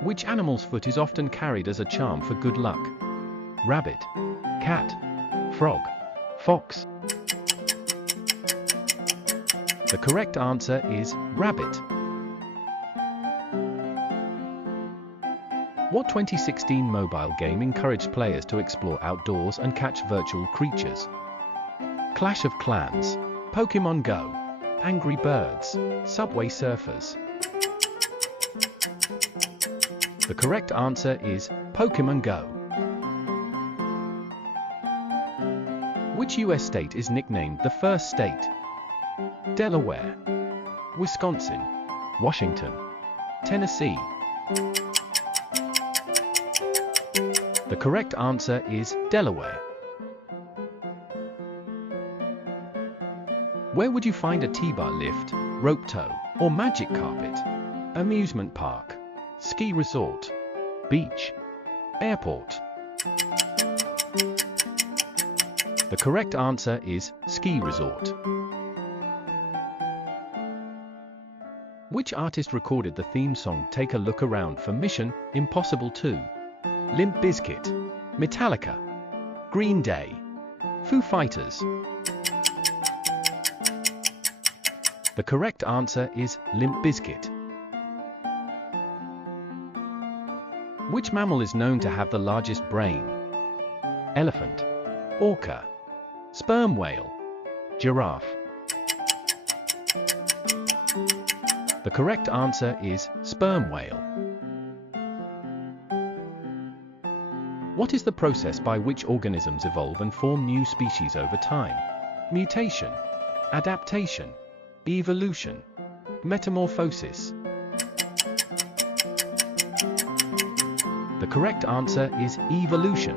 Which animal's foot is often carried as a charm for good luck? Rabbit, cat, frog, fox. The correct answer is rabbit. What 2016 mobile game encouraged players to explore outdoors and catch virtual creatures? Clash of Clans, Pokemon Go, Angry Birds, Subway Surfers. The correct answer is Pokemon Go. Which US state is nicknamed the First State? Delaware, Wisconsin, Washington, Tennessee. The correct answer is Delaware. Where would you find a T-bar lift, rope tow, or magic carpet? Amusement park, ski resort, beach, airport. The correct answer is ski resort. Which artist recorded the theme song Take a Look Around for Mission Impossible 2? Limp Bizkit, Metallica, Green Day, Foo Fighters. The correct answer is Limp Bizkit. Which mammal is known to have the largest brain? Elephant, orca, sperm whale, giraffe. The correct answer is sperm whale. What is the process by which organisms evolve and form new species over time? Mutation, adaptation, evolution, metamorphosis. The correct answer is evolution.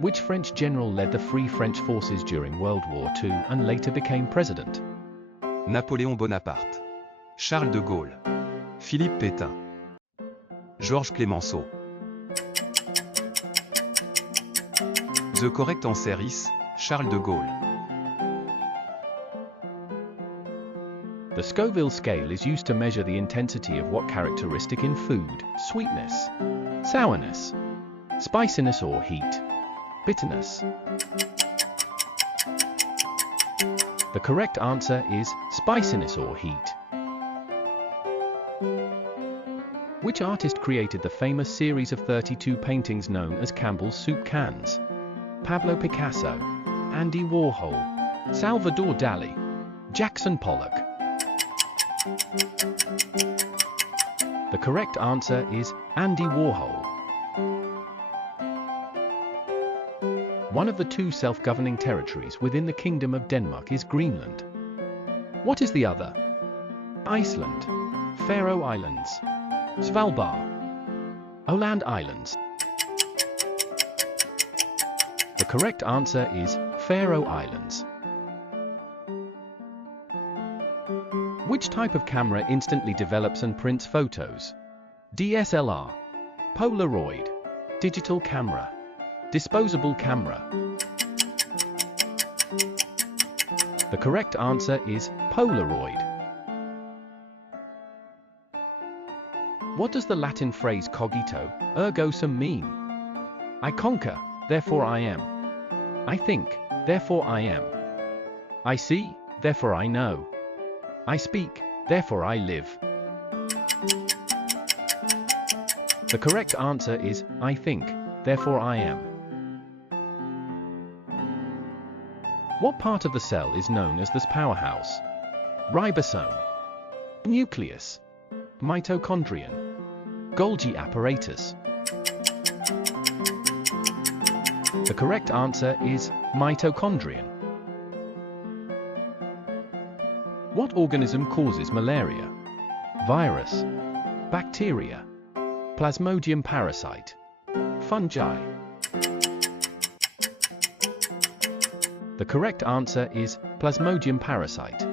Which French general led the Free French forces during World War II and later became president? Napoléon Bonaparte, Charles de Gaulle, Philippe Pétain, Georges Clemenceau. The correct answer is Charles de Gaulle. The Scoville scale is used to measure the intensity of what characteristic in food? Sweetness, sourness, spiciness or heat, bitterness. The correct answer is spiciness or heat. Which artist created the famous series of 32 paintings known as Campbell's Soup Cans? Pablo Picasso, Andy Warhol, Salvador Dali, Jackson Pollock. The correct answer is Andy Warhol. One of the two self-governing territories within the Kingdom of Denmark is Greenland. What is the other? Iceland, Faroe Islands, Svalbard, Åland Islands. The correct answer is Faroe Islands. Which type of camera instantly develops and prints photos? DSLR, Polaroid, digital camera, disposable camera. The correct answer is Polaroid. What does the Latin phrase cogito, ergo sum mean? I conquer, therefore I am. I think, therefore I am. I see, therefore I know. I speak, therefore I live. The correct answer is I think, therefore I am. What part of the cell is known as this powerhouse? Ribosome, nucleus, mitochondrion, Golgi apparatus. The correct answer is mitochondrion. What organism causes malaria? Virus, bacteria, Plasmodium parasite, fungi. The correct answer is Plasmodium parasite.